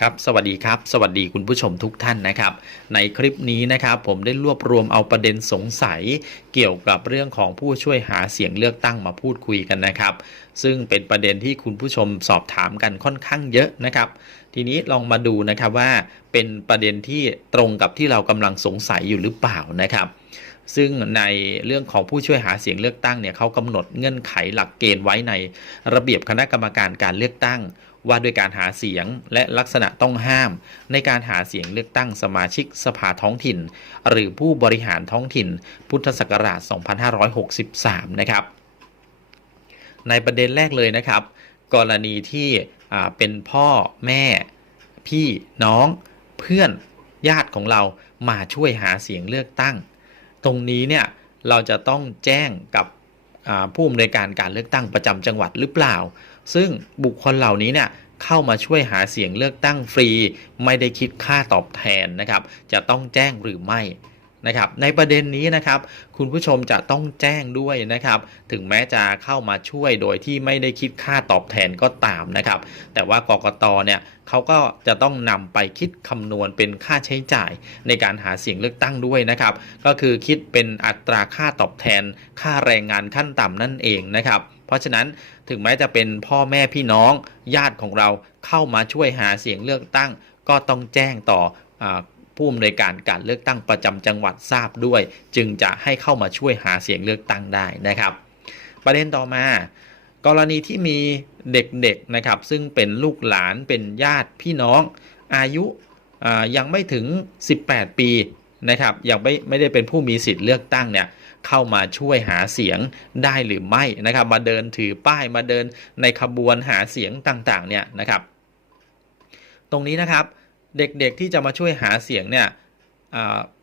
ครับสวัสดีครับสวัสดีคุณผู้ชมทุกท่านนะครับ ในคลิปนี้นะครับผมได้รวบรวมเอาประเด็นสงสัย เกี่ยวกับเรื่องของผู้ช่วยหาเสียงเลือกตั้งมาพูดคุยกันนะครับ ซึ่งเป็นประเด็นที่คุณผู้ชมสอบถามกันค่อนข้างเยอะนะครับ ทีนี้ลองมาดูนะครับว่าเป็นประเด็นที่ตรงกับที่เรากำลังสงสัยอยู่หรือเปล่านะครับซึ่งในเรื่องของผู้ช่วยหาเสียงเลือกตั้งเนี่ยเขากำหนดเงื่อนไขหลักเกณฑ์ไว้ในระเบียบคณะกรรมการการเลือกตั้งว่าด้วยการหาเสียงและลักษณะต้องห้าม ในการหาเสียงเลือกตั้งสมาชิกสภาท้องถิ่น หรือผู้บริหารท้องถิ่น พุทธศักราช 2563 นะครับ ในประเด็นแรกเลยนะครับ กรณีที่เป็นพ่อแม่ พี่น้อง เพื่อนญาติของเรามาช่วยหาเสียงเลือกตั้ง ตรงนี้เนี่ยเราจะต้องแจ้งกับผู้อำนวยการการเลือกตั้งประจำจังหวัดหรือเปล่า ซึ่งบุคคลเหล่านี้เนี่ยเข้ามาช่วยหาเสียงเลือกตั้งฟรี ไม่ได้คิดค่าตอบแทนนะครับ จะต้องแจ้งหรือไม่ นะครับในประเด็นนี้นะครับคุณผู้ชมจะต้องแจ้งด้วยนะครับถึงแม้จะเข้ามาช่วยโดยที่ไม่ได้คิดค่าตอบแทนก็ตามนะครับแต่ว่ากกตเนี่ยเขาก็จะต้องนำไปคิดคำนวณเป็นค่าใช้จ่ายในการหาเสียงเลือกตั้งด้วยนะครับก็คือคิดเป็นอัตราค่าตอบแทน ค่าแรงงานขั้นต่ำนั่นเองนะครับเพราะฉะนั้นถึงแม้จะเป็นพ่อแม่พี่น้องญาติของเราเข้ามาช่วยหาเสียงเลือกตั้ง ก็ต้องแจ้งต่ออ ผู้อำนวยการการเลือกตั้งประจำจังหวัดทราบด้วย จึงจะให้เข้ามาช่วยหาเสียงเลือกตั้งได้นะครับ ประเด็นต่อมากรณีที่มีเด็กๆนะครับซึ่งเป็นลูกหลานเป็นญาติพี่น้องอายุยังไม่ถึง 18 ปีนะครับยังไม่ไม่ได้เป็นผู้มีสิทธิ์เลือกตั้งเนี่ยเข้ามาช่วยหาเสียงได้หรือไม่นะครับ มาเดินถือป้ายมาเดินในขบวนหาเสียงต่างๆเนี่ยนะครับ ตรงนี้นะครับ เด็กๆที่จะมาช่วยหาเสียงเนี่ย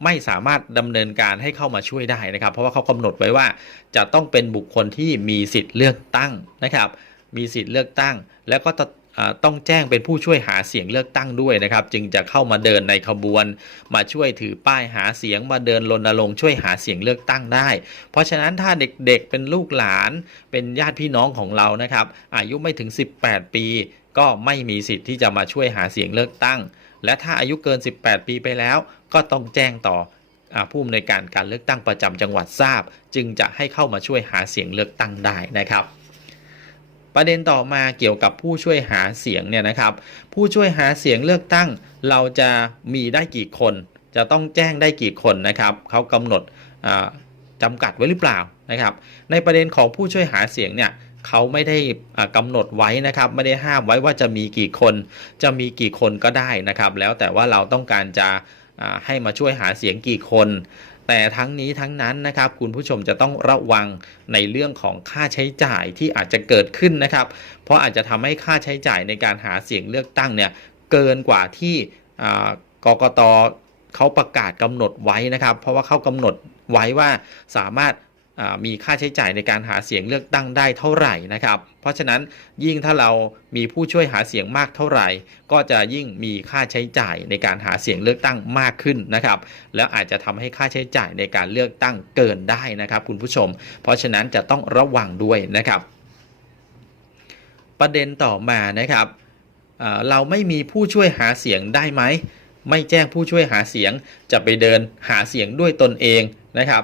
ไม่สามารถดำเนินการให้เข้ามาช่วยได้นะครับ เพราะว่าเขากำหนดไว้ว่าจะต้องเป็นบุคคลที่มีสิทธิ์เลือกตั้งนะครับ มีสิทธิ์เลือกตั้ง แล้วก็ต้องอ่าต้องแจ้งเป็นผู้ช่วยหาเสียงเลือกตั้งด้วยนะครับ จึงจะเข้ามาเดินในขบวน มาช่วยถือป้ายหาเสียงมาเดินรณรงค์ช่วยหาเสียงเลือกตั้งได้ เพราะฉะนั้นถ้าเด็กๆเป็นลูกหลาน เป็นญาติพี่น้องของเรานะครับ อายุไม่ถึง 18 ปี ก็ไม่มีสิทธิ์ที่จะมาช่วยหาเสียงเลือกตั้ง และถ้าอายุเกิน 18 ปีไปแล้ว ก็ต้องแจ้งต่ออผู้อำนวยการการเลือกตั้งประจำจังหวัดทราบ จึงจะให้เข้ามาช่วยหาเสียงเลือกตั้งได้นะครับ ประเด็นต่อมาเกี่ยวกับผู้ช่วยหาเสียงเนี่ยนะครับ ผู้ช่วยหาเสียงเลือกตั้ง เราจะมีได้กี่คน จะต้องแจ้งได้กี่คนนะครับเขากำหนดอ่าจำกัดไว้หรือเปล่านะครับ ในประเด็นของผู้ช่วยหาเสียงเนี่ย เขาไม่ได้อ่ากำหนดไว้นะครับ ไม่ได้ห้ามไว้ว่าจะมีกี่คน จะมีกี่คนก็ได้นะครับ แล้วแต่ว่าเราต้องการจะให้มาช่วยหาเสียงกี่คน แต่ทั้งนี้ทั้งนั้นนะครับ คุณผู้ชมจะต้องระวังในเรื่องของค่าใช้จ่ายที่อาจจะเกิดขึ้นนะครับ เพราะอาจจะทำให้ค่าใช้จ่ายในการหาเสียงเลือกตั้งเนี่ยเกินกว่าที่กกตเขาประกาศกำหนดไว้นะครับ เพราะว่าเขากำหนดไว้ว่าสามารถ มีค่าใช้จ่ายในการหาเสียงเลือกตั้งได้เท่าไหร่นะครับ เพราะฉะนั้นยิ่งถ้าเรามีผู้ช่วยหาเสียงมากเท่าไหร่ ก็จะยิ่งมีค่าใช้จ่ายในการหาเสียงเลือกตั้งมากขึ้นนะครับ แล้วอาจจะทำให้ค่าใช้จ่ายในการเลือกตั้งเกินได้นะครับ คุณผู้ชม เพราะฉะนั้นจะต้องระวังด้วยนะครับ ประเด็นต่อมานะครับเอ่อเราไม่มีผู้ช่วยหาเสียงได้ไหม ไม่แจ้งผู้ช่วยหาเสียงจะไปเดินหาเสียงด้วยตนเองนะครับ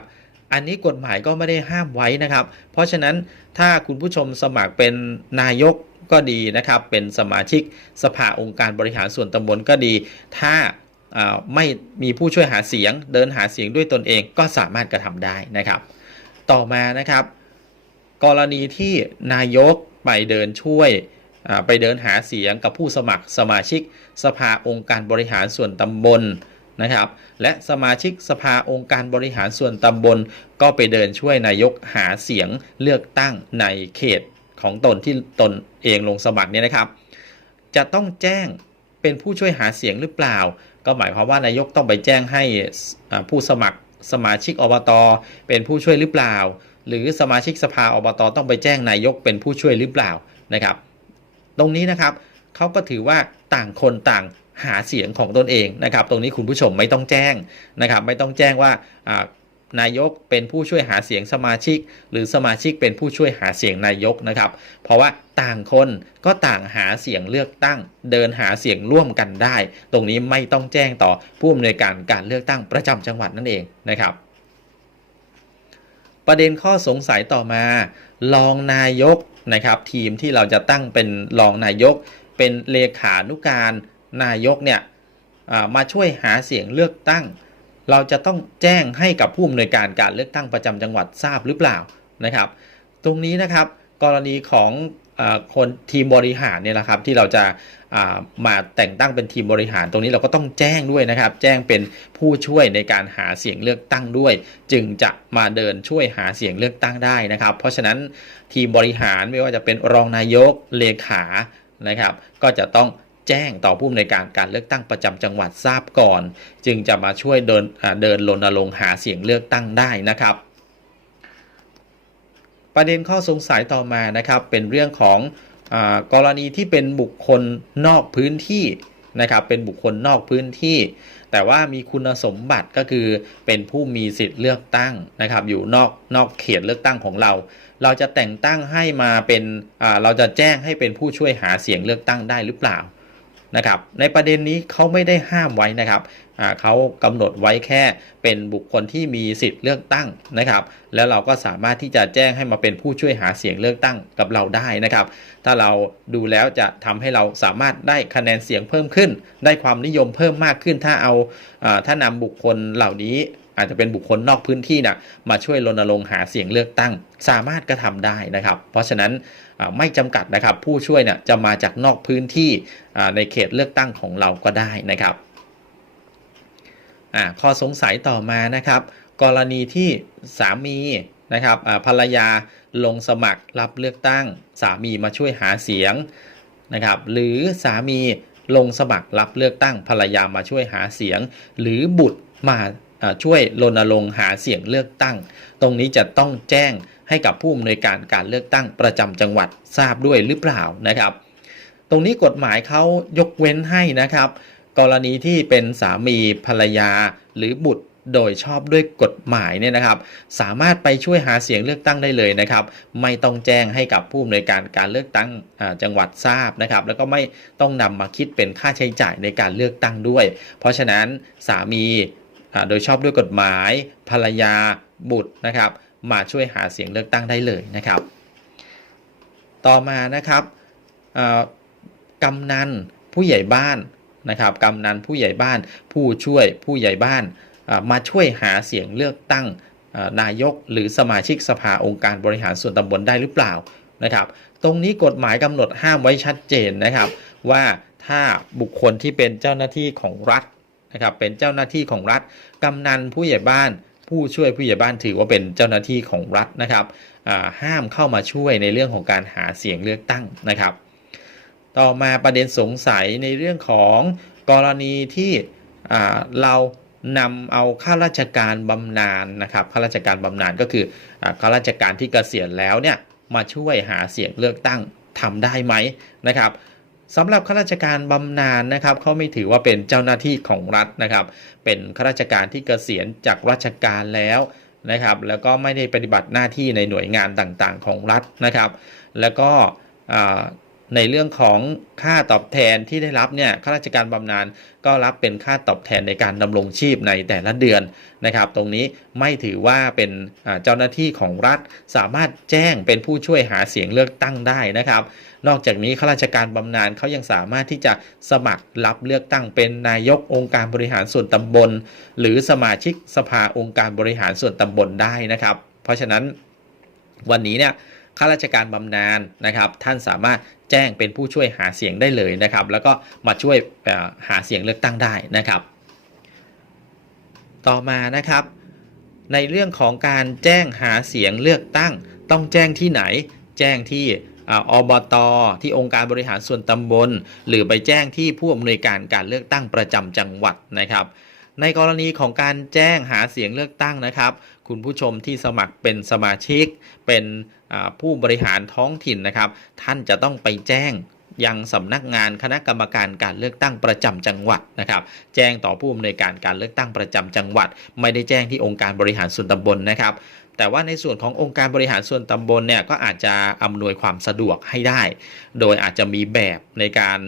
อันนี้กฎหมายก็ไม่ได้ห้ามไว้นะครับ เพราะฉะนั้นถ้าคุณผู้ชมสมัครเป็นนายกก็ดีนะครับ เป็นสมาชิกสภาองค์การบริหารส่วนตำบลก็ดี ถ้าไม่มีผู้ช่วยหาเสียง เดินหาเสียงด้วยตนเองก็สามารถกระทำได้นะครับ ต่อมานะครับ กรณีที่นายกไปเดินช่วยไปเดินหาเสียงกับผู้สมัครสมาชิก สภาองค์การบริหารส่วนตำบล นะครับ และสมาชิกสภาองค์การบริหารส่วนตำบล ก็ไปเดินช่วยนายกหาเสียงเลือกตั้งในเขตของตนที่ตนเองลงสมัครเนี่ยนะครับ จะต้องแจ้งเป็นผู้ช่วยหาเสียงหรือเปล่า ก็หมายความว่านายกต้องไปแจ้งให้ผู้สมัครสมาชิกอบตเป็นผู้ช่วยหรือเปล่า หรือสมาชิกสภาอบตต้องไปแจ้งนายกเป็นผู้ช่วยหรือเปล่านะครับ ตรงนี้นะครับเขาก็ถือว่าต่างคนต่าง หาเสียงของตนเองนะครับ ตรงนี้คุณผู้ชมไม่ต้องแจ้งนะครับ ไม่ต้องแจ้งว่านายกเป็นผู้ช่วยหาเสียงสมาชิก หรือสมาชิกเป็นผู้ช่วยหาเสียงนายกนะครับ เพราะว่าต่างคนก็ต่างหาเสียงเลือกตั้ง เดินหาเสียงร่วมกันได้ ตรงนี้ไม่ต้องแจ้งต่อผู้อำนวยการการเลือกตั้งประจำจังหวัดนั่นเองนะครับ ประเด็นข้อสงสัยต่อมา รองนายกนะครับ ทีมที่เราจะตั้งเป็นรองนายก เป็นเลขานุการ นายกเนี่ยมาช่วยหาเสียงเลือกตั้ง เราจะต้องแจ้งให้กับผู้อำนวยการการเลือกตั้งประจำจังหวัดทราบหรือเปล่านะครับ ตรงนี้นะครับกรณีของคนทีมบริหารเนี่ยนะครับที่เราจะามาแต่งตั้งเป็นทีมบริหารตรงนี้เราก็ต้องแจ้งด้วยนะครับ แจ้งเป็นผู้ช่วยในการหาเสียงเลือกตั้งด้วย จึงจะมาเดินช่วยหาเสียงเลือกตั้งได้นะครับ เพราะฉะนั้นทีมบริหารไม่ว่าจะเป็นรองนายกเลขานะครับ ก็จะต้อง แจ้งต่อผู้อำนวยการการเลือกตั้งประจำจังหวัดทราบก่อน จึงจะมาช่วยเดินเดินรณรงค์หาเสียงเลือกตั้งได้นะครับ ประเด็นข้อสงสัยต่อมานะครับเป็นเรื่องของอกรณีที่เป็นบุคคลนอกพื้นที่นะครับเป็นบุคคลนอกพื้นที่ แต่ว่ามีคุณสมบัติก็คือเป็นผู้มีสิทธิ์เลือกตั้งนะครับอยู่นอกนอกเขตเลือกตั้งของเรา เราจะแต่งตั้งให้มาเป็นเราจะแจ้งให้เป็นผู้ช่วยหาเสียงเลือกตั้งได้หรือเปล่า นะครับ ในประเด็นนี้เขาไม่ได้ห้ามไว้นะครับเขากำหนดไว้แค่เป็นบุคคลที่มีสิทธิ์เลือกตั้งนะครับ แล้วเราก็สามารถที่จะแจ้งให้มาเป็นผู้ช่วยหาเสียงเลือกตั้งกับเราได้นะครับ ถ้าเราดูแล้วจะทำให้เราสามารถได้คะแนนเสียงเพิ่มขึ้น ได้ความนิยมเพิ่มมากขึ้น ถ้าเอาอถ้านำบุคคลเหล่านี้อาจจะเป็นบุคคลนอกพื้นที่นะมาช่วยรณรงค์หาเสียงเลือกตั้ง สามารถกระทำได้นะครับ เพราะฉะนั้น ไม่จำกัดนะครับ ผู้ช่วยเนี่ยจะมาจากนอกพื้นที่ในเขตเลือกตั้งของเราก็ได้นะครับข้อสงสัยต่อมานะครับ กรณีที่สามีนะครับภรรยาลงสมัครรับเลือกตั้ง สามีมาช่วยหาเสียงนะครับ หรือสามีลงสมัครรับเลือกตั้งภรรยามาช่วยหาเสียง หรือบุตรมาช่วยรณรงค์หาเสียงเลือกตั้ง ตรงนี้จะต้องแจ้ง ให้กับผู้อำนวยการการเลือกตั้งประจำจังหวัดทราบด้วยหรือเปล่านะครับ ตรงนี้กฎหมายเขายกเว้นให้นะครับ กรณีที่เป็นสามีภรรยาหรือบุตรโดยชอบด้วยกฎหมายเนี่ยนะครับ สามารถไปช่วยหาเสียงเลือกตั้งได้เลยนะครับ ไม่ต้องแจ้งให้กับผู้อำนวยการการเลือกตั้งจังหวัดทราบนะครับ แล้วก็ไม่ต้องนำมาคิดเป็นค่าใช้จ่ายในการเลือกตั้งด้วย เพราะฉะนั้นสามีโดยชอบด้วยกฎหมาย ภรรยาบุตรนะครับ มาช่วยหาเสียงเลือกตั้งได้เลยนะครับ ต่อมานะครับกำนันผู้ใหญ่บ้านนะครับกำนันผู้ใหญ่บ้าน ผู้ช่วยผู้ใหญ่บ้านมาช่วยหาเสียงเลือกตั้งนายกหรือสมาชิกสภาองค์การบริหารส่วนตำบลได้หรือเปล่านะครับ ตรงนี้กฎหมายกำหนดห้ามไว้ชัดเจนนะครับ ว่าถ้าบุคคลที่เป็นเจ้าหน้าที่ของรัฐนะครับเป็นเจ้าหน้าที่ของรัฐกำนันผู้ใหญ่บ้าน ผู้ช่วยผู้ใหญ่บ้านถือว่าเป็นเจ้าหน้าที่ของรัฐนะครับห้ามเข้ามาช่วยในเรื่องของการหาเสียงเลือกตั้งนะครับ ต่อมาประเด็นสงสัยในเรื่องของกรณีที่เรานำเอาข้าราชการบำนาญนะครับข้าราชการบำนาญก็คืออข้าราชการที่เกษียณแล้วเนี่ยมาช่วยหาเสียงเลือกตั้งทำได้ไหมนะครับ สำหรับข้าราชการบำนาญนะครับเขาไม่ถือว่าเป็นเจ้าหน้าที่ของรัฐนะครับ เป็นข้าราชการที่เกษียณจากราชการแล้วนะครับ แล้วก็ไม่ได้ปฏิบัติหน้าที่ในหน่วยงานต่างๆ ของรัฐนะครับ แล้วก็ในเรื่องของค่าตอบแทนที่ได้รับเนี่ยข้าราชการบำนาญก็รับเป็นค่าตอบแทนในการดำรงชีพในแต่ละเดือนนะครับ ตรงนี้ไม่ถือว่าเป็นเจ้าหน้าที่ของรัฐสามารถแจ้งเป็นผู้ช่วยหาเสียงเลือกตั้งได้นะครับ นอกจากนี้ข้าราชการบำนาญเขายังสามารถที่จะสมัครรับเลือกตั้งเป็นนายกองค์การบริหารส่วนตำบล หรือสมาชิกสภาองค์การบริหารส่วนตำบลได้นะครับ เพราะฉะนั้นวันนี้เนี่ยข้าราชการบำนาญนะครับ ท่านสามารถแจ้งเป็นผู้ช่วยหาเสียงได้เลยนะครับ แล้วก็มาช่วยหาเสียงเลือกตั้งได้นะครับ ต่อมานะครับ ในเรื่องของการแจ้งหาเสียงเลือกตั้ง ต้องแจ้งที่ไหน แจ้งที่ อ่าอบตที่องค์การบริหารส่วนตำบล หรือไปแจ้งที่ผู้อำนวยการการเลือกตั้งประจำจังหวัดนะครับ ในกรณีของการแจ้งหาเสียงเลือกตั้งนะครับ คุณผู้ชมที่สมัครเป็นสมาชิก เป็นผู้บริหารท้องถิ่นนะครับ ท่านจะต้องไปแจ้งยังสำนักงานคณะกรรมการการเลือกตั้งประจำจังหวัดนะครับ แจ้งต่อผู้อำนวยการการเลือกตั้งประจำจังหวัด ไม่ได้แจ้งที่องค์การบริหารส่วนตำบลนะครับ แต่ว่าในส่วนขององค์การบริหารส่วนตำบลเนี่ยก็อาจจะอำนวยความสะดวกให้ได้ โดยอาจจะมีแบบในการ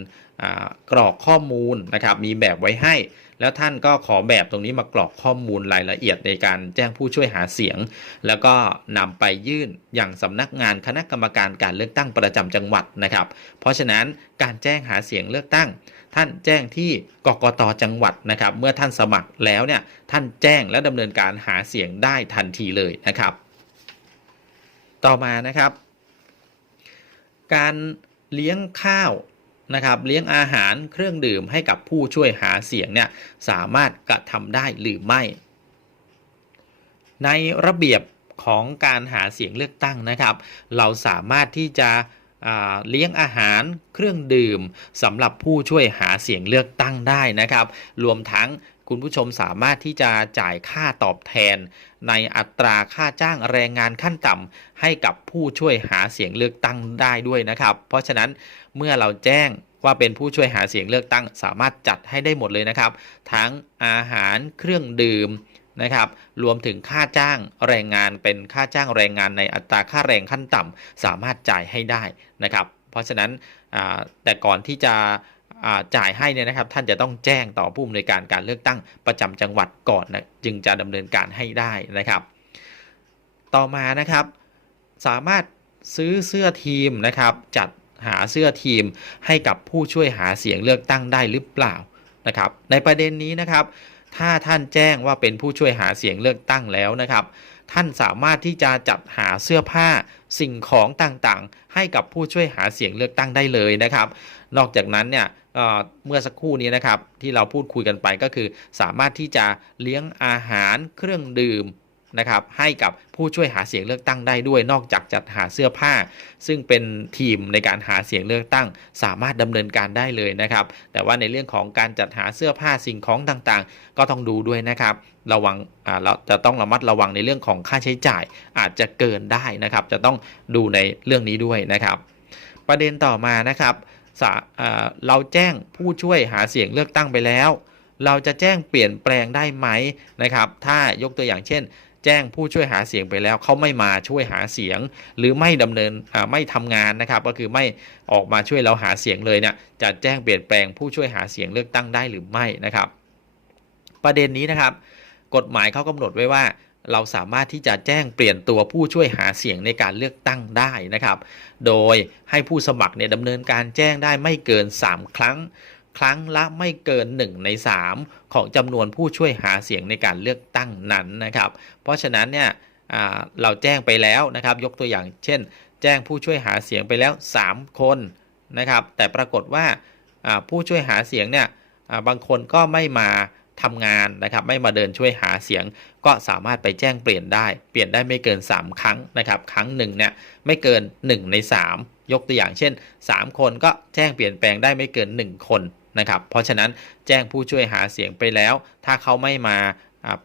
กรอกข้อมูลนะครับมีแบบไว้ให้ แล้วท่านก็ขอแบบตรงนี้มากรอกข้อมูลรายละเอียดในการแจ้งผู้ช่วยหาเสียง แล้วก็นำไปยื่นอย่างสำนักงานคณะกรรมการการเลือกตั้งประจำจังหวัดนะครับ เพราะฉะนั้นการแจ้งหาเสียงเลือกตั้ง ท่านแจ้งที่กกตจังหวัดนะครับ เมื่อท่านสมัครแล้วเนี่ยท่านแจ้งและดำเนินการหาเสียงได้ทันทีเลยนะครับ ต่อมานะครับ การเลี้ยงข้าวนะครับเลี้ยงอาหารเครื่องดื่มให้กับผู้ช่วยหาเสียงเนี่ยสามารถกระทำได้หรือไม่ ในระเบียบของการหาเสียงเลือกตั้งนะครับ เราสามารถที่จะ เลี้ยงอาหารเครื่องดื่มสำหรับผู้ช่วยหาเสียงเลือกตั้งได้นะครับ รวมทั้งคุณผู้ชมสามารถที่จะจ่ายค่าตอบแทน ในอัตราค่าจ้างแรงงานขั้นต่ำให้กับผู้ช่วยหาเสียงเลือกตั้งได้ด้วยนะครับ เพราะฉะนั้นเมื่อเราแจ้งว่าเป็นผู้ช่วยหาเสียงเลือกตั้ง สามารถจัดให้ได้หมดเลยนะครับ ทั้งอาหารเครื่องดื่ม นะครับ รวมถึงค่าจ้างแรงงานเป็นค่าจ้างแรงงานในอัตราค่าแรงขั้นต่ำสามารถจ่ายให้ได้นะครับ เพราะฉะนั้นแต่ก่อนที่จะจ่ายให้เนี่ยนะครับ ท่านจะต้องแจ้งต่อผู้อำนวยการการเลือกตั้งประจำจังหวัดก่อนนะจึงจะดำเนินการให้ได้นะครับ ต่อมานะครับสามารถซื้อเสื้อทีมนะครับ จัดหาเสื้อทีมให้กับผู้ช่วยหาเสียงเลือกตั้งได้หรือเปล่านะครับ ในประเด็นนี้นะครับ ถ้าท่านแจ้งว่าเป็นผู้ช่วยหาเสียงเลือกตั้งแล้วนะครับ ท่านสามารถที่จะจัดหาเสื้อผ้าสิ่งของต่างๆ ให้กับผู้ช่วยหาเสียงเลือกตั้งได้เลยนะครับ นอกจากนั้นเนี่ยเอ่อเมื่อสักครู่นี้นะครับที่เราพูดคุยกันไปก็คือ สามารถที่จะเลี้ยงอาหารเครื่องดื่ม นะครับให้กับผู้ช่วยหาเสียงเลือกตั้งได้ด้วย นอกจากจัดหาเสื้อผ้า ซึ่งเป็นทีมในการหาเสียงเลือกตั้ง สามารถดำเนินการได้เลยนะครับ แต่ว่าในเรื่องของการจัดหาเสื้อผ้าสิ่งของต่างๆ ก็ต้องดูด้วยนะครับระวังอ่าเราจะต้องระมัดระวังในเรื่องของค่าใช้จ่ายอาจจะเกินได้นะครับ จะต้องดูในเรื่องนี้ด้วยนะครับ ประเด็นต่อมานะครับเราแจ้งผู้ช่วยหาเสียงเลือกตั้งไปแล้ว เราจะแจ้งเปลี่ยนแปลงได้ไหมนะครับ ถ้ายกตัวอย่างเช่น แจ้งผู้ช่วยหาเสียงไปแล้วเขาไม่มาช่วยหาเสียง หรือไม่ดำเนินไม่ทำงานนะครับ ก็คือไม่ออกมาช่วยเราหาเสียงเลยเนี่ยจะแจ้งเปลี่ยนแปลงผู้ช่วยหาเสียงเลือกตั้งได้หรือไม่นะครับ ประเด็นนี้นะครับ กฎหมายเขากำหนดไว้ว่าเราสามารถที่จะแจ้งเปลี่ยนตัวผู้ช่วยหาเสียงในการเลือกตั้งได้นะครับ โดยให้ผู้สมัครเนี่ยดำเนินการแจ้งได้ไม่เกิน 3 ครั้ง ครั้งละไม่เกิน 1 ใน 3 ของจำนวนผู้ช่วยหาเสียงในการเลือกตั้งนั้นนะครับ เพราะฉะนั้นเนี่ยเราแจ้งไปแล้วนะครับ ยกตัวอย่างเช่น แจ้งผู้ช่วยหาเสียงไปแล้ว 3 คนนะครับ แต่ปรากฏว่าผู้ช่วยหาเสียงเนี่ยบางคนก็ไม่มาทำงานนะครับ ไม่มาเดินช่วยหาเสียง ก็สามารถไปแจ้งเปลี่ยนได้ เปลี่ยนได้ไม่เกิน 3 ครั้งนะครับ ครั้งหนึ่งเนี่ยไม่เกิน 1 ใน 3 ยกตัวอย่างเช่น 3 คนก็แจ้งเปลี่ยนแปลงได้ไม่เกิน 1 คน นะครับ เพราะฉะนั้นแจ้งผู้ช่วยหาเสียงไปแล้ว ถ้าเขาไม่มา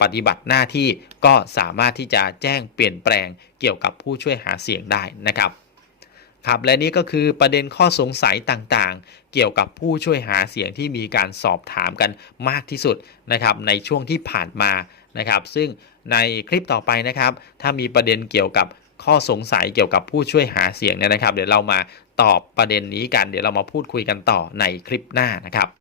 ปฏิบัติหน้าที่ก็สามารถที่จะแจ้งเปลี่ยนแปลงเกี่ยวกับผู้ช่วยหาเสียงได้นะครับครับและนี่ก็คือประเด็นข้อสงสัยต่างๆ เกี่ยวกับผู้ช่วยหาเสียงที่มีการสอบถามกันมากที่สุดนะครับในช่วงที่ผ่านมานะครับซึ่งในคลิปต่อไปนะครับ ถ้ามีประเด็นเกี่ยวกับข้อสงสัยเกี่ยวกับผู้ช่วยหาเสียงเนี่ยนะครับ เดี๋ยวเรามา ตอบประเด็นนี้กัน เดี๋ยวเรามาพูดคุยกันต่อในคลิปหน้านะครับ